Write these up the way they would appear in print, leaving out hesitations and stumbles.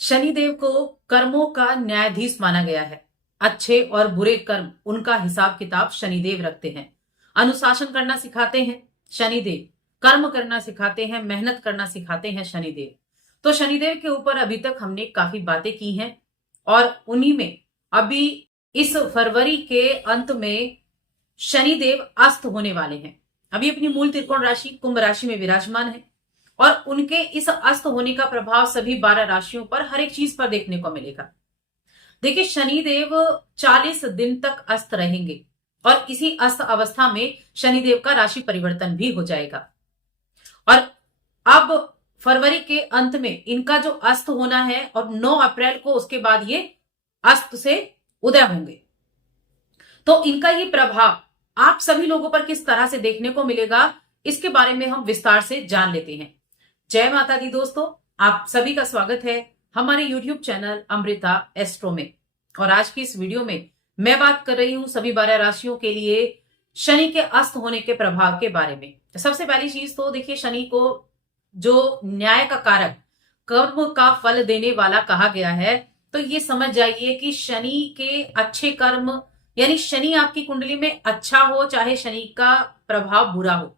शनिदेव को कर्मों का न्यायाधीश माना गया है। अच्छे और बुरे कर्म उनका हिसाब किताब शनिदेव रखते हैं। अनुशासन करना सिखाते हैं शनिदेव, कर्म करना सिखाते हैं, मेहनत करना सिखाते हैं शनिदेव। तो शनिदेव के ऊपर अभी तक हमने काफी बातें की हैं और उन्हीं में अभी इस फरवरी के अंत में शनिदेव अस्त होने वाले हैं। अभी अपनी मूल त्रिकोण राशि कुंभ राशि में विराजमान है और उनके इस अस्त होने का प्रभाव सभी 12 राशियों पर हर एक चीज पर देखने को मिलेगा। देखिए, शनिदेव 40 दिन तक अस्त रहेंगे और इसी अस्त अवस्था में शनिदेव का राशि परिवर्तन भी हो जाएगा। और अब फरवरी के अंत में इनका जो अस्त होना है और 9 अप्रैल को उसके बाद ये अस्त से उदय होंगे। तो इनका ये प्रभाव आप सभी लोगों पर किस तरह से देखने को मिलेगा, इसके बारे में हम विस्तार से जान लेते हैं। जय माता दी दोस्तों, आप सभी का स्वागत है हमारे YouTube चैनल अमृता एस्ट्रो में। और आज की इस वीडियो में मैं बात कर रही हूं सभी 12 राशियों के लिए शनि के अस्त होने के प्रभाव के बारे में। सबसे पहली चीज तो देखिए, शनि को जो न्याय का कारक, कर्म का फल देने वाला कहा गया है, तो ये समझ जाइए कि शनि के अच्छे कर्म, यानी शनि आपकी कुंडली में अच्छा हो चाहे शनि का प्रभाव बुरा हो,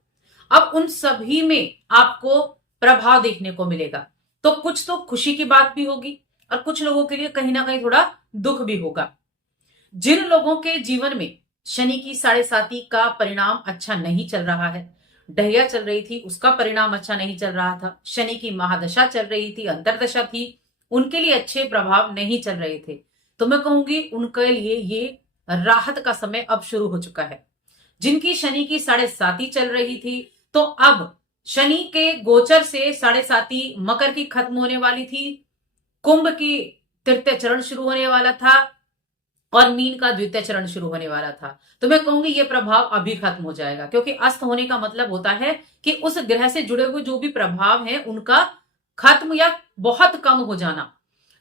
अब उन सभी में आपको प्रभाव देखने को मिलेगा। तो कुछ तो खुशी की बात भी होगी और कुछ लोगों के लिए कहीं ना कहीं थोड़ा दुख भी होगा। जिन लोगों के जीवन में शनि की 7.5 का परिणाम अच्छा नहीं चल रहा है, डहिया चल रही थी उसका परिणाम अच्छा नहीं चल रहा था, शनि की महादशा चल रही थी, अंतरदशा थी, उनके लिए अच्छे प्रभाव नहीं चल रहे थे, तो मैं कहूंगी उनके लिए ये राहत का समय अब शुरू हो चुका है। जिनकी शनि की 7.5 चल रही थी, तो अब शनि के गोचर से 7.5 मकर की खत्म होने वाली थी, कुंभ की तृतीय चरण शुरू होने वाला था और मीन का द्वितीय चरण शुरू होने वाला था। तो मैं कहूंगी ये प्रभाव अभी खत्म हो जाएगा, क्योंकि अस्त होने का मतलब होता है कि उस ग्रह से जुड़े हुए जो भी प्रभाव है उनका खत्म या बहुत कम हो जाना।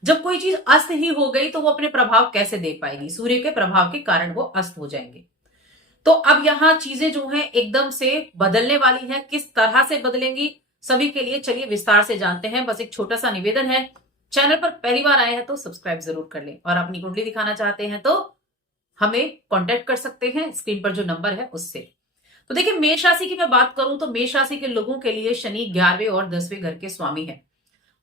जब कोई चीज अस्त ही हो गई तो वो अपने प्रभाव कैसे दे पाएगी, सूर्य के प्रभाव के कारण वो अस्त हो जाएंगे। तो अब यहां चीजें जो हैं एकदम से बदलने वाली हैं। किस तरह से बदलेंगी सभी के लिए चलिए विस्तार से जानते हैं। बस एक छोटा सा निवेदन है, चैनल पर पहली बार आए हैं तो सब्सक्राइब जरूर कर लें और अपनी कुंडली दिखाना चाहते हैं तो हमें कांटेक्ट कर सकते हैं स्क्रीन पर जो नंबर है उससे। तो देखिए, मेष राशि की मैं बात करूं तो मेष राशि के लोगों के लिए शनि 11वें और 10वें घर के स्वामी है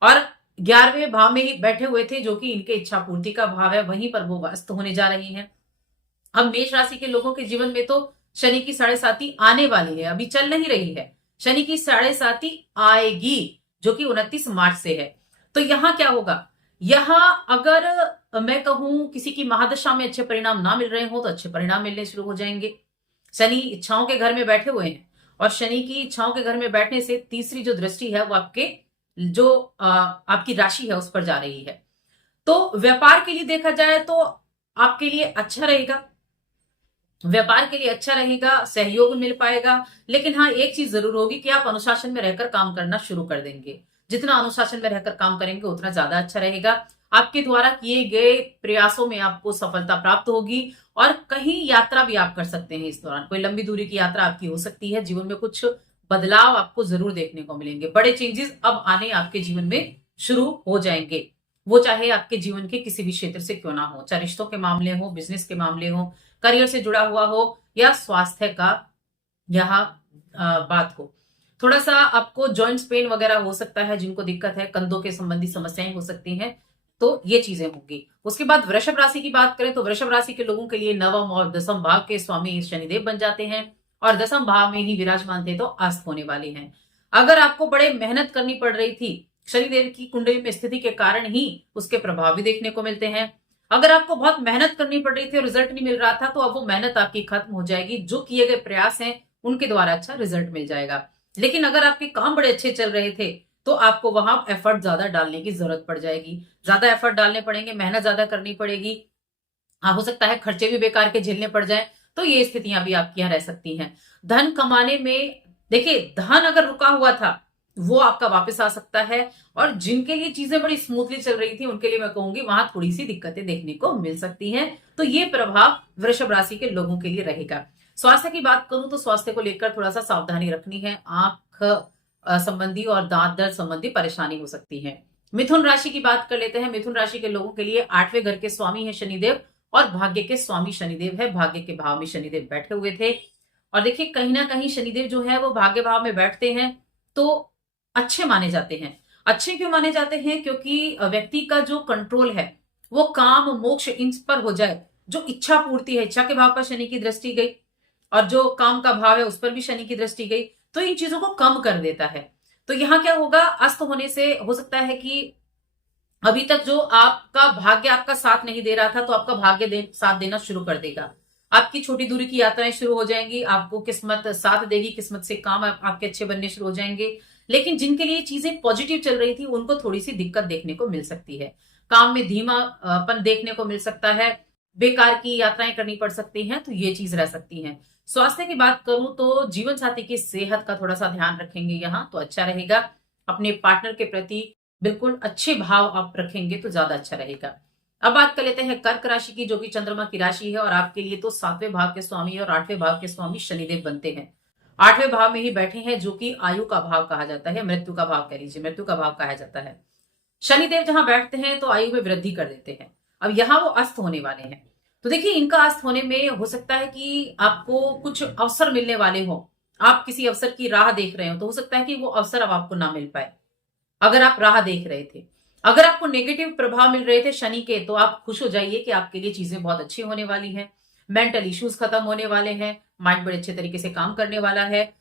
और 11वें भाव में ही बैठे हुए थे, जो कि इनके इच्छा पूर्ति का भाव है, वहीं पर वो अस्त होने जा रही है। अब मेष राशि के लोगों के जीवन में तो शनि की 7.5 आने वाली है, अभी चल नहीं रही है, शनि की 7.5 आएगी जो कि 29 मार्च से है। तो यहां क्या होगा, यहां अगर मैं कहूं किसी की महादशा में अच्छे परिणाम ना मिल रहे हो तो अच्छे परिणाम मिलने शुरू हो जाएंगे। शनि इच्छाओं के घर में बैठे हुए हैं और शनि की इच्छाओं के घर में बैठने से तीसरी जो दृष्टि है वो आपके जो आपकी राशि है उस पर जा रही है। तो व्यापार के लिए देखा जाए तो आपके लिए अच्छा रहेगा, व्यापार के लिए अच्छा रहेगा, सहयोग मिल पाएगा। लेकिन हाँ, एक चीज जरूर होगी कि आप अनुशासन में रहकर काम करना शुरू कर देंगे। जितना अनुशासन में रहकर काम करेंगे उतना ज्यादा अच्छा रहेगा। आपके द्वारा किए गए प्रयासों में आपको सफलता प्राप्त होगी और कहीं यात्रा भी आप कर सकते हैं। इस दौरान कोई लंबी दूरी की यात्रा आपकी हो सकती है। जीवन में कुछ बदलाव आपको जरूर देखने को मिलेंगे। बड़े चेंजेस अब आने आपके जीवन में शुरू हो जाएंगे, वो चाहे आपके जीवन के किसी भी क्षेत्र से क्यों ना हो, चाहे रिश्तों के मामले हो, बिजनेस के मामले हो, करियर से जुड़ा हुआ हो या स्वास्थ्य का यहाँ बात हो। थोड़ा सा आपको जॉइंट्स पेन वगैरह हो सकता है, जिनको दिक्कत है, कंधों के संबंधी समस्याएं हो सकती हैं, तो ये चीजें होंगी। उसके बाद वृषभ राशि की बात करें तो वृषभ राशि के लोगों के लिए नवम और दसम भाव के स्वामी शनिदेव बन जाते हैं और दसम भाव में ही विराजमान थे तो अस्त होने वाले हैं। अगर आपको बड़े मेहनत करनी पड़ रही थी, शनिदेव की कुंडली में स्थिति के कारण ही उसके प्रभाव भी देखने को मिलते हैं। अगर आपको बहुत मेहनत करनी पड़ रही थी और रिजल्ट नहीं मिल रहा था, तो अब वो मेहनत आपकी खत्म हो जाएगी। जो किए गए प्रयास हैं उनके द्वारा अच्छा रिजल्ट मिल जाएगा। लेकिन अगर आपके काम बड़े अच्छे चल रहे थे तो आपको वहां एफर्ट ज्यादा डालने की जरूरत पड़ जाएगी, ज्यादा एफर्ट डालने पड़ेंगे, मेहनत ज्यादा करनी पड़ेगी। हो सकता है खर्चे भी बेकार के झेलने पड़ जाए, तो ये स्थितियां भी आपकी यहाँ रह सकती हैं। धन कमाने में देखिए, धन अगर रुका हुआ था वो आपका वापस आ सकता है और जिनके लिए चीजें बड़ी स्मूथली चल रही थी उनके लिए मैं कहूंगी वहां थोड़ी सी दिक्कतें देखने को मिल सकती हैं। तो ये प्रभाव वृषभ राशि के लोगों के लिए रहेगा। स्वास्थ्य की बात करूं तो स्वास्थ्य को लेकर थोड़ा सा सावधानी रखनी है। आंख संबंधी और दांत दर्द संबंधी परेशानी हो सकती है। मिथुन राशि की बात कर लेते हैं। मिथुन राशि के लोगों के लिए 8वें घर के स्वामी है शनिदेव और भाग्य के स्वामी शनिदेव है। भाग्य के भाव में शनिदेव बैठे हुए थे और देखिए कहीं ना कहीं शनिदेव जो है वो भाग्य भाव में बैठते हैं तो अच्छे माने जाते हैं। अच्छे क्यों माने जाते हैं? क्योंकि व्यक्ति का जो कंट्रोल है वो काम मोक्ष इन पर हो जाए। जो इच्छा पूर्ति है, इच्छा के भाव पर शनि की दृष्टि गई और जो काम का भाव है उस पर भी शनि की दृष्टि गई, तो इन चीजों को कम कर देता है। तो यहां क्या होगा, अस्त होने से हो सकता है कि अभी तक जो आपका भाग्य आपका साथ नहीं दे रहा था तो आपका साथ देना शुरू कर देगा। आपकी छोटी दूरी की यात्राएं शुरू हो जाएंगी, आपको किस्मत साथ देगी, किस्मत से काम आपके अच्छे बनने शुरू हो जाएंगे। लेकिन जिनके लिए चीजें पॉजिटिव चल रही थी उनको थोड़ी सी दिक्कत देखने को मिल सकती है। काम में धीमापन देखने को मिल सकता है, बेकार की यात्राएं करनी पड़ सकती हैं, तो ये चीज रह सकती है। स्वास्थ्य की बात करूं तो जीवन साथी की सेहत का थोड़ा सा ध्यान रखेंगे यहाँ तो अच्छा रहेगा। अपने पार्टनर के प्रति बिल्कुल अच्छे भाव आप रखेंगे तो ज्यादा अच्छा रहेगा। अब बात कर लेते हैं कर्क राशि की, जो कि चंद्रमा की राशि है और आपके लिए तो 7वें भाव के स्वामी और 8वें भाव के स्वामी शनिदेव बनते हैं। 8वें भाव में ही बैठे हैं, जो कि आयु का भाव कहा जाता है, मृत्यु का भाव कह लीजिए, मृत्यु का भाव कहा जाता है। शनिदेव जहां बैठते हैं तो आयु में वृद्धि कर देते हैं। अब यहां वो अस्त होने वाले हैं, तो देखिए इनका अस्त होने में हो सकता है कि आपको कुछ अवसर मिलने वाले हो। आप किसी अवसर की राह देख रहे हो तो हो सकता है कि वो अवसर अब आपको ना मिल पाए। अगर आप राह देख रहे थे, अगर आपको नेगेटिव प्रभाव मिल रहे थे शनि के, तो आप खुश हो जाइए कि आपके लिए चीजें बहुत अच्छी होने वाली हैं। मेंटल इश्यूज खत्म होने वाले हैं, माइंड बड़े अच्छे तरीके से काम करने वाला है,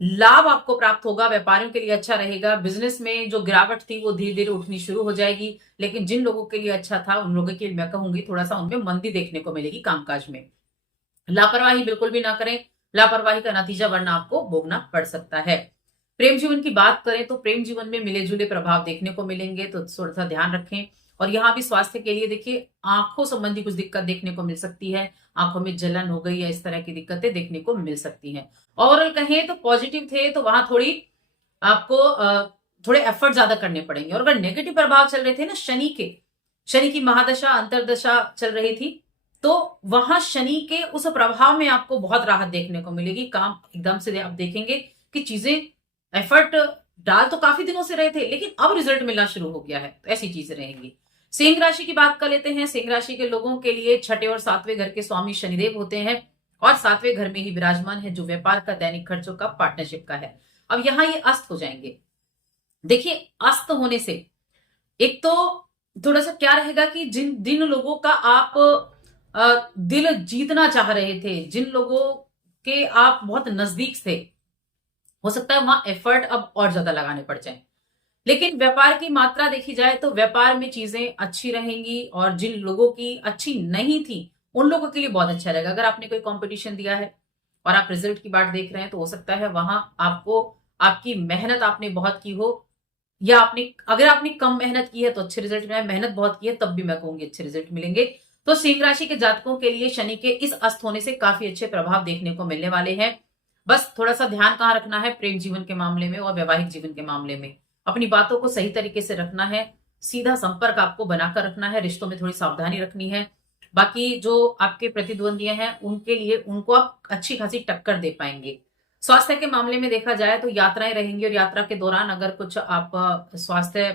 लाभ आपको प्राप्त होगा, व्यापारियों के लिए अच्छा रहेगा। बिजनेस में जो गिरावट थी वो धीरे धीरे उठनी शुरू हो जाएगी। लेकिन जिन लोगों के लिए अच्छा था उन लोगों के लिए मैं कहूंगी थोड़ा सा उनमें मंदी देखने को मिलेगी कामकाज में। लापरवाही बिल्कुल भी ना करें, लापरवाही का नतीजा वरना आपको भोगना पड़ सकता है। प्रेम जीवन की बात करें तो प्रेम जीवन में मिले जुले प्रभाव देखने को मिलेंगे, तो थोड़ा सा ध्यान रखें। और यहाँ भी स्वास्थ्य के लिए देखिए आंखों संबंधी कुछ दिक्कत देखने को मिल सकती है, आंखों में जलन हो गई या इस तरह की दिक्कतें देखने को मिल सकती हैं। ओवरऑल कहें तो पॉजिटिव थे तो वहां थोड़ी आपको थोड़े एफर्ट ज्यादा करने पड़ेंगे। और अगर नेगेटिव प्रभाव चल रहे थे ना शनि की महादशा अंतरदशा चल रही थी, तो वहां शनि के उस प्रभाव में आपको बहुत राहत देखने को मिलेगी। काम एकदम से आप देखेंगे कि चीजें एफर्ट डाल तो काफी दिनों से रहे थे लेकिन अब रिजल्ट मिलना शुरू हो गया है, तो ऐसी चीजें रहेंगी। सिंह राशि की बात कर लेते हैं। सिंह राशि के लोगों के लिए 6ठे और 7वें घर के स्वामी शनिदेव होते हैं और 7वें घर में ही विराजमान है, जो व्यापार का, दैनिक खर्चों का, पार्टनरशिप का है। अब यहां ये अस्त हो जाएंगे। देखिए अस्त होने से एक तो थोड़ा सा क्या रहेगा कि जिन लोगों का आप दिल जीतना चाह रहे थे, जिन लोगों के आप बहुत नजदीक थे, हो सकता है वहां एफर्ट अब और ज्यादा लगाने पड़ जाए। लेकिन व्यापार की मात्रा देखी जाए तो व्यापार में चीजें अच्छी रहेंगी और जिन लोगों की अच्छी नहीं थी उन लोगों के लिए बहुत अच्छा रहेगा। अगर आपने कोई कंपटीशन दिया है और आप रिजल्ट की बात देख रहे हैं तो हो सकता है वहां आपको आपकी मेहनत आपने बहुत की हो, या अगर आपने कम मेहनत की है तो अच्छे रिजल्ट मिले, मेहनत बहुत की है तब भी मैं कहूंगी अच्छे रिजल्ट मिलेंगे। तो सिंह राशि के जातकों के लिए शनि के इस अस्त होने से काफी अच्छे प्रभाव देखने को मिलने वाले हैं। बस थोड़ा सा ध्यान कहाँ रखना है, प्रेम जीवन के मामले में और वैवाहिक जीवन के मामले में अपनी बातों को सही तरीके से रखना है, सीधा संपर्क आपको बनाकर रखना है, रिश्तों में थोड़ी सावधानी रखनी है। बाकी जो आपके प्रतिद्वंदी हैं उनके लिए उनको आप अच्छी खासी टक्कर दे पाएंगे। स्वास्थ्य के मामले में देखा जाए तो यात्राएं रहेंगी और यात्रा के दौरान अगर कुछ आप स्वास्थ्य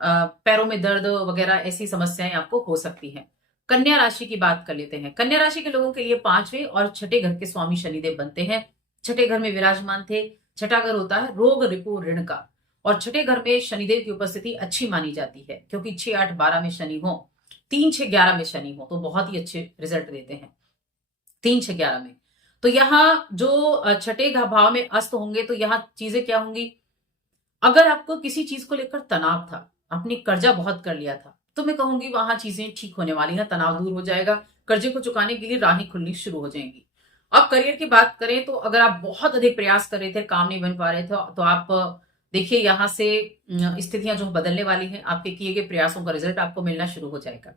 पैरों में दर्द वगैरह ऐसी समस्याएं आपको हो सकती हैं। कन्या राशि की बात कर लेते हैं। कन्या राशि के लोगों के लिए 5वें और 6ठे घर के स्वामी शनिदेव बनते हैं। 6ठे घर में विराजमान थे। 6ठा घर होता है रोग रिपु ऋण का, और 6ठे घर में शनिदेव की उपस्थिति अच्छी मानी जाती है क्योंकि 6, 8, 12 में शनि हो, 3, 6, 11 में शनि हो तो बहुत ही अच्छे रिजल्ट देते हैं 3, 6, 11 में। तो यहाँ जो 6ठे भाव में अस्त होंगे तो यहाँ चीजें क्या होंगी, अगर आपको किसी चीज को लेकर तनाव था, आपने कर्जा बहुत कर लिया था, तो मैं कहूंगी वहां चीजें ठीक होने वाली हैं, तनाव दूर हो जाएगा, कर्जे को चुकाने के लिए राहें खुलनी शुरू हो जाएंगी। अब करियर की बात करें तो अगर आप बहुत अधिक प्रयास कर रहे थे, काम नहीं बन पा रहे थे, तो आप देखिए यहां से स्थितियां जो बदलने वाली हैं, आपके किए गए प्रयासों का रिजल्ट आपको मिलना शुरू हो जाएगा।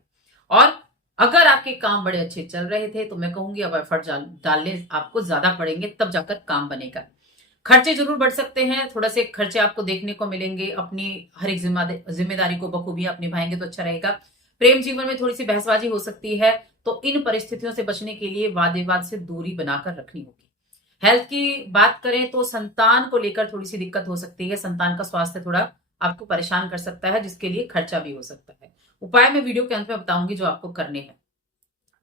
और अगर आपके काम बड़े अच्छे चल रहे थे तो मैं कहूंगी अब एफर्ट डालने आपको ज्यादा पड़ेंगे, तब जाकर काम बनेगा। खर्चे जरूर बढ़ सकते हैं, थोड़ा से खर्चे आपको देखने को मिलेंगे, अपनी हर एक जिम्मेदारी को बखूबी आप निभाएंगे तो अच्छा रहेगा। प्रेम जीवन में थोड़ी सी बहसबाजी हो सकती है, तो इन परिस्थितियों से बचने के लिए वाद विवाद से दूरी बनाकर रखनी होगी। हेल्थ की बात करें तो संतान को लेकर थोड़ी सी दिक्कत हो सकती है, संतान का स्वास्थ्य थोड़ा आपको परेशान कर सकता है, जिसके लिए खर्चा भी हो सकता है। उपाय मैं वीडियो के अंत में बताऊंगी जो आपको करने हैं।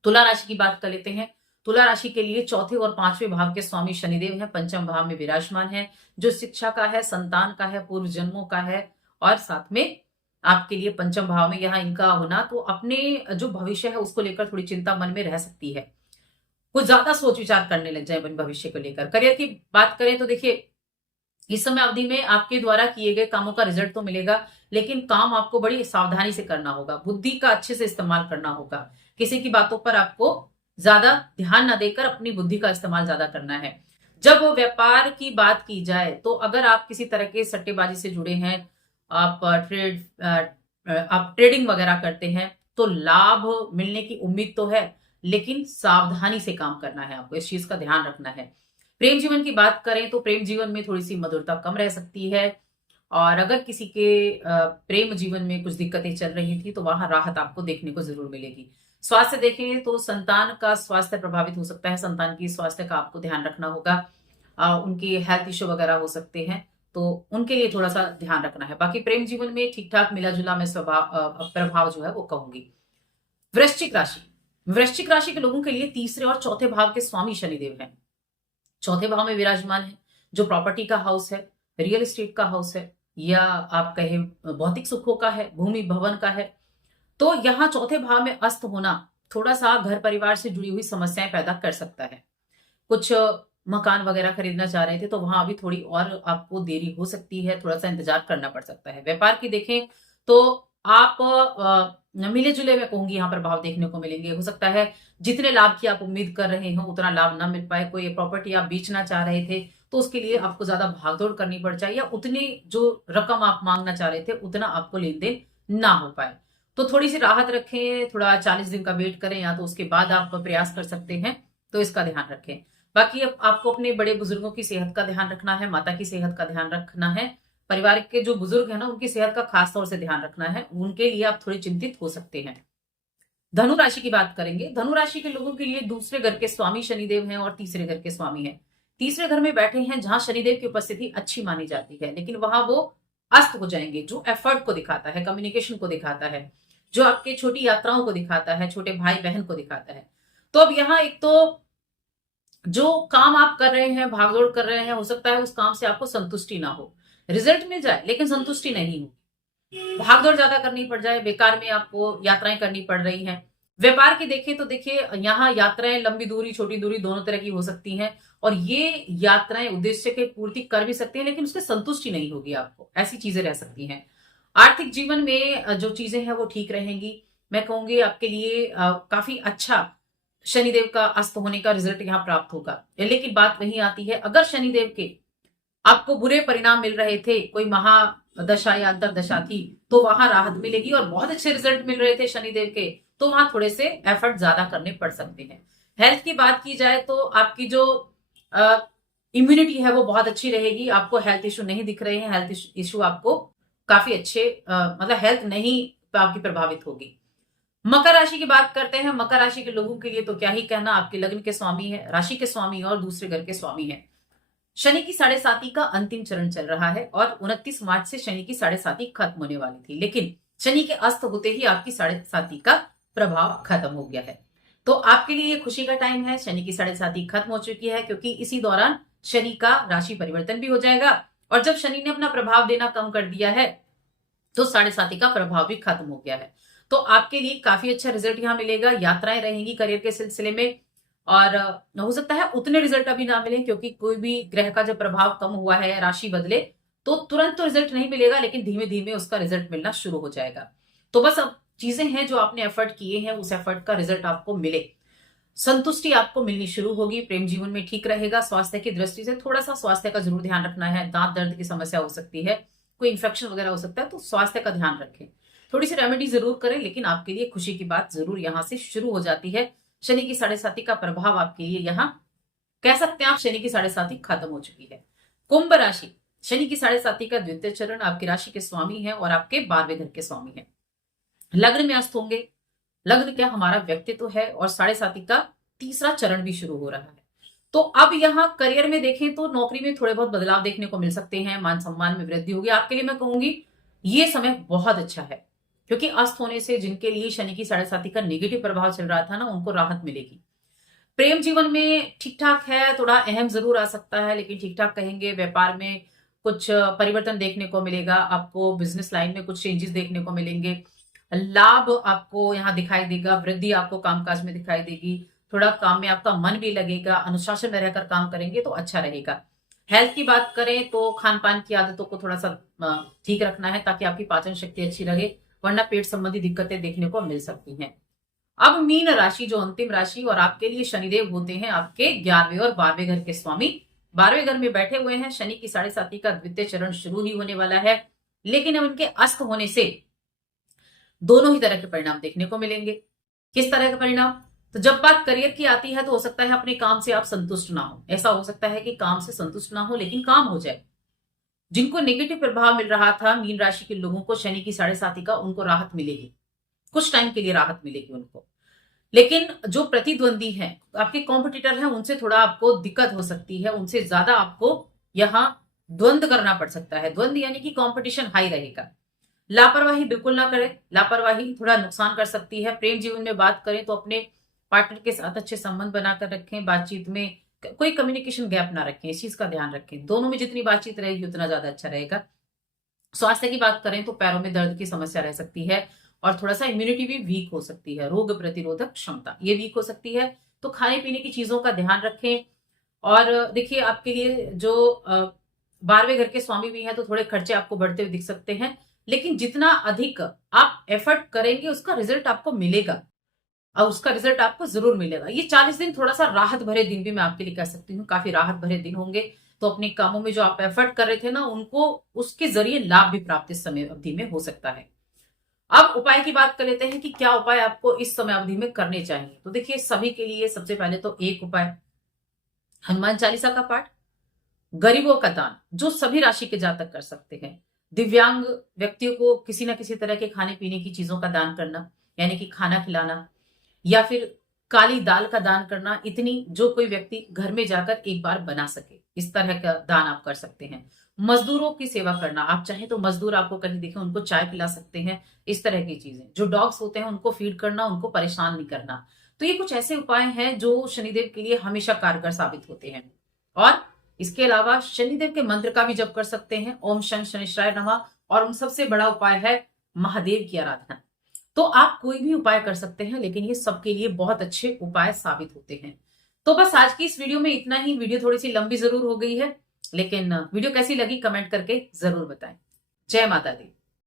तुला राशि की बात कर लेते हैं। तुला राशि के लिए चौथे और पांचवें भाव के स्वामी शनिदेव हैं, पंचम भाव में विराजमान है, जो शिक्षा का है, संतान का है, पूर्व जन्मों का है, और साथ में आपके लिए पंचम भाव में यहाँ इनका होना, तो अपने जो भविष्य है उसको लेकर थोड़ी चिंता मन में रह सकती है। कुछ ज्यादा सोच विचार करने लग जाए अपन भविष्य को लेकर। करियर की बात करें तो देखिए, इस समय अवधि में आपके द्वारा किए गए कामों का रिजल्ट तो मिलेगा, लेकिन काम आपको बड़ी सावधानी से करना होगा, बुद्धि का अच्छे से इस्तेमाल करना होगा। किसी की बातों पर आपको ज्यादा ध्यान न देकर अपनी बुद्धि का इस्तेमाल ज्यादा करना है। जब व्यापार की बात की जाए तो अगर आप किसी तरह के सट्टेबाजी से जुड़े हैं, आप ट्रेडिंग वगैरह करते हैं, तो लाभ मिलने की उम्मीद तो है, लेकिन सावधानी से काम करना है, आपको इस चीज का ध्यान रखना है। प्रेम जीवन की बात करें तो प्रेम जीवन में थोड़ी सी मधुरता कम रह सकती है, और अगर किसी के प्रेम जीवन में कुछ दिक्कतें चल रही थी तो वहां राहत आपको देखने को जरूर मिलेगी। स्वास्थ्य देखें तो संतान का स्वास्थ्य प्रभावित हो सकता है, संतान की स्वास्थ्य का आपको ध्यान रखना होगा। उनकी हेल्थ इश्यू वगैरह हो सकते हैं, तो उनके लिए थोड़ा सा ध्यान रखना है। बाकी प्रेम जीवन में ठीक ठाक मिला जुला मैं स्वभाव प्रभाव जो है वो कहूंगी। वृश्चिक राशि, वृश्चिक राशि के लोगों के लिए तीसरे और चौथे भाव के स्वामी शनिदेव हैं। चौथे भाव में विराजमान है, जो प्रॉपर्टी का हाउस है, रियल एस्टेट का हाउस है, या आप कहें भौतिक सुखों का है, भूमि भवन का है। तो यहाँ चौथे भाव में अस्त होना थोड़ा सा घर परिवार से जुड़ी हुई समस्याएं पैदा कर सकता है। कुछ मकान वगैरह खरीदना चाह रहे थे तो वहां अभी थोड़ी और आपको देरी हो सकती है, थोड़ा सा इंतजार करना पड़ सकता है। व्यापार की देखें तो आप मिले जुले मैं कहूंगी यहाँ पर भाव देखने को मिलेंगे। हो सकता है जितने लाभ की आप उम्मीद कर रहे हो उतना लाभ ना मिल पाए। कोई प्रॉपर्टी आप बेचना चाह रहे थे तो उसके लिए आपको ज्यादा भागदौड़ करनी पड़ जाए, या उतनी जो रकम आप मांगना चाह रहे थे उतना आपको लेन देन ना हो पाए। तो थोड़ी सी राहत रखें, थोड़ा 40 दिन का वेट करें, या तो उसके बाद आप प्रयास कर सकते हैं, तो इसका ध्यान रखें। बाकी अब आपको अपने बड़े बुजुर्गों की सेहत का ध्यान रखना है, माता की सेहत का ध्यान रखना है। परिवार के जो बुजुर्ग है ना, उनकी सेहत का खास तौर से ध्यान रखना है, उनके लिए आप थोड़े चिंतित हो सकते हैं। धनु राशि की बात करेंगे। धनु राशि के लोगों के लिए दूसरे घर के स्वामी शनिदेव हैं और तीसरे घर के स्वामी हैं। तीसरे घर में बैठे हैं जहां शनिदेव की उपस्थिति अच्छी मानी जाती है, लेकिन वहां वो अस्त हो जाएंगे, जो एफर्ट को दिखाता है, कम्युनिकेशन को दिखाता है, जो आपके छोटी यात्राओं को दिखाता है, छोटे भाई बहन को दिखाता है। तो अब यहाँ एक तो जो काम आप कर रहे हैं, भागदौड़ कर रहे हैं, हो सकता है उस काम से आपको संतुष्टि ना हो, रिजल्ट मिल जाए लेकिन संतुष्टि नहीं हो, भागदौड़ ज्यादा करनी पड़ जाए, बेकार में आपको यात्राएं करनी पड़ रही हैं। व्यापार की देखें तो देखिए, यहाँ यात्राएं लंबी दूरी छोटी दूरी दोनों तरह की हो सकती हैं, और ये यात्राएं उद्देश्य के पूर्ति कर भी सकती हैं, लेकिन उससे संतुष्टि नहीं होगी आपको, ऐसी चीजें रह सकती हैं। आर्थिक जीवन में जो चीजें हैं वो ठीक रहेंगी। मैं कहूंगी आपके लिए काफी अच्छा शनिदेव का अस्त होने का रिजल्ट यहाँ प्राप्त होगा। लेकिन बात वही आती है, अगर शनिदेव के आपको बुरे परिणाम मिल रहे थे, कोई महादशा या अंतरदशा थी, तो वहां राहत मिलेगी, और बहुत अच्छे रिजल्ट मिल रहे थे शनिदेव के, तो वहां थोड़े से एफर्ट ज्यादा करने पड़ सकते हैं। हेल्थ की बात की जाए तो आपकी जो इम्यूनिटी है वो बहुत अच्छी रहेगी, आपको हेल्थ इश्यू नहीं दिख रहे हैं, हेल्थ इश्यू आपको काफी अच्छे मतलब हेल्थ नहीं आपकी प्रभावित होगी। मकर राशि की बात करते हैं। मकर राशि के लोगों के लिए तो क्या ही कहना, आपके लग्न के स्वामी है, राशि के स्वामी और दूसरे घर के स्वामी है। शनि की 7.5 का अंतिम चरण चल रहा है, और 29 मार्च से शनि की 7.5 खत्म होने वाली थी, लेकिन शनि के अस्त होते ही आपकी 7.5 का प्रभाव खत्म हो गया है। तो आपके लिए खुशी का टाइम है, शनि की 7.5 खत्म हो चुकी है, क्योंकि इसी दौरान शनि का राशि परिवर्तन भी हो जाएगा, और जब शनि ने अपना प्रभाव देना कम कर दिया है तो 7.5 का प्रभाव भी खत्म हो गया है। तो आपके लिए काफी अच्छा रिजल्ट यहाँ मिलेगा, यात्राएं रहेंगी करियर के सिलसिले में, और हो सकता है उतने रिजल्ट अभी ना मिले, क्योंकि कोई भी ग्रह का जब प्रभाव कम हुआ है या राशि बदले तो तुरंत तो रिजल्ट नहीं मिलेगा, लेकिन धीमे धीमे उसका रिजल्ट मिलना शुरू हो जाएगा। तो बस अब चीजें हैं जो आपने एफर्ट किए हैं, उस एफर्ट का रिजल्ट आपको मिले, संतुष्टि आपको मिलनी शुरू होगी। प्रेम जीवन में ठीक रहेगा। स्वास्थ्य की दृष्टि से थोड़ा सा स्वास्थ्य का जरूर ध्यान रखना है, दांत दर्द की समस्या हो सकती है, कोई इंफेक्शन वगैरह हो सकता है, तो स्वास्थ्य का ध्यान रखें, थोड़ी सी रेमेडी जरूर करें, लेकिन आपके लिए खुशी की बात जरूर यहां से शुरू हो जाती है। शनि की 7.5 का प्रभाव आपके लिए यहाँ कह सकते हैं आप, शनि की 7.5 खत्म हो चुकी है। कुंभ राशि, शनि की 7.5 का द्वितीय चरण आपकी राशि के स्वामी है और आपके 12वें घर के स्वामी है। लग्न में अस्त होंगे, लग्न क्या हमारा व्यक्तित्व है, और 7.5 का तीसरा चरण भी शुरू हो रहा है। तो अब यहाँ करियर में देखें तो नौकरी में थोड़े बहुत बदलाव देखने को मिल सकते हैं, मान सम्मान में वृद्धि होगी। आपके लिए मैं कहूंगी ये समय बहुत अच्छा है, क्योंकि अस्त होने से जिनके लिए शनि की 7.5 का नेगेटिव प्रभाव चल रहा था ना, उनको राहत मिलेगी। प्रेम जीवन में ठीक ठाक है, थोड़ा अहम जरूर आ सकता है, लेकिन ठीक ठाक कहेंगे। व्यापार में कुछ परिवर्तन देखने को मिलेगा आपको, बिजनेस लाइन में कुछ चेंजेस देखने को मिलेंगे, लाभ आपको यहाँ दिखाई देगा, वृद्धि आपको कामकाज में दिखाई देगी, थोड़ा काम में आपका मन भी लगेगा, अनुशासन में रहकर काम करेंगे तो अच्छा रहेगा। हेल्थ की बात करें तो खान पान की आदतों को थोड़ा सा ठीक रखना है, ताकि आपकी पाचन शक्ति अच्छी रहे, वरना पेट संबंधी दिक्कतें देखने को मिल सकती हैं। अब मीन राशि, जो अंतिम राशि, और आपके लिए शनिदेव होते हैं आपके 11वें और 12वें घर के स्वामी। 12वें घर में बैठे हुए हैं, शनि की 7.5 का द्वितीय चरण शुरू ही होने वाला है, लेकिन अब उनके अस्त होने से दोनों ही तरह के परिणाम देखने को मिलेंगे। किस तरह के परिणाम? तो जब बात करियर की आती है तो हो सकता है अपने काम से आप संतुष्ट ना हो। ऐसा हो सकता है कि काम से संतुष्ट ना हो, लेकिन काम हो जाए। जिनको नेगेटिव प्रभाव मिल रहा था मीन राशि के लोगों को शनि की 7.5 का, उनको राहत मिलेगी, कुछ टाइम के लिए राहत मिलेगी उनको। लेकिन जो प्रतिद्वंदी हैं, आपके कॉम्पिटिटर हैं, उनसे थोड़ा आपको दिक्कत हो सकती है, उनसे ज्यादा आपको यहां द्वंद करना पड़ सकता है। द्वंद यानी कि कंपटीशन हाई रहेगा। लापरवाही बिल्कुल ना करें, लापरवाही थोड़ा नुकसान कर सकती है। प्रेम जीवन में बात करें तो अपने पार्टनर के साथ अच्छे संबंध बनाकर रखें, बातचीत में कोई कम्युनिकेशन गैप ना रखें, इस चीज का ध्यान रखें। दोनों में जितनी बातचीत रहेगी उतना ज्यादा अच्छा रहेगा। स्वास्थ्य की बात करें तो पैरों में दर्द की समस्या रह सकती है, और थोड़ा सा इम्यूनिटी भी वीक हो सकती है, रोग प्रतिरोधक क्षमता ये वीक हो सकती है। तो खाने पीने की चीजों का ध्यान रखें। और देखिए, आपके लिए जो 12वें घर के स्वामी भी हैं, तो थोड़े खर्चे आपको बढ़ते हुए दिख सकते हैं, लेकिन जितना अधिक आप एफर्ट करेंगे उसका रिजल्ट आपको मिलेगा, और उसका रिजल्ट आपको जरूर मिलेगा। ये 40 दिन थोड़ा सा राहत भरे दिन भी मैं आपके लिए कह सकती हूँ, काफी राहत भरे दिन होंगे। तो अपने कामों में जो आप एफर्ट कर रहे थे ना, उनको उसके जरिए लाभ भी प्राप्त इस समय अवधि में हो सकता है। अब उपाय की बात कर लेते हैं कि क्या उपाय आपको इस समय अवधि में करने चाहिए। तो देखिए, सभी के लिए सबसे पहले तो एक उपाय, हनुमान चालीसा का पाठ, गरीबों का दान, जो सभी राशि के जातक कर सकते हैं। दिव्यांग व्यक्तियों को किसी ना किसी तरह के खाने पीने की चीजों का दान करना, यानी कि खाना खिलाना, या फिर काली दाल का दान करना, इतनी जो कोई व्यक्ति घर में जाकर एक बार बना सके, इस तरह का दान आप कर सकते हैं। मजदूरों की सेवा करना, आप चाहें तो मजदूर आपको कहीं देखें उनको चाय पिला सकते हैं, इस तरह की चीजें। जो डॉग्स होते हैं उनको फीड करना, उनको परेशान नहीं करना। तो ये कुछ ऐसे उपाय हैं जो शनिदेव के लिए हमेशा कारगर साबित होते हैं। और इसके अलावा शनिदेव के मंत्र का भी जप कर सकते हैं, ओम शं शनिश्चराय नमः। और उन सबसे बड़ा उपाय है महादेव की आराधना। तो आप कोई भी उपाय कर सकते हैं, लेकिन ये सबके लिए बहुत अच्छे उपाय साबित होते हैं। तो बस आज की इस वीडियो में इतना ही। वीडियो थोड़ी सी लंबी जरूर हो गई है, लेकिन वीडियो कैसी लगी कमेंट करके जरूर बताएं। जय माता दी।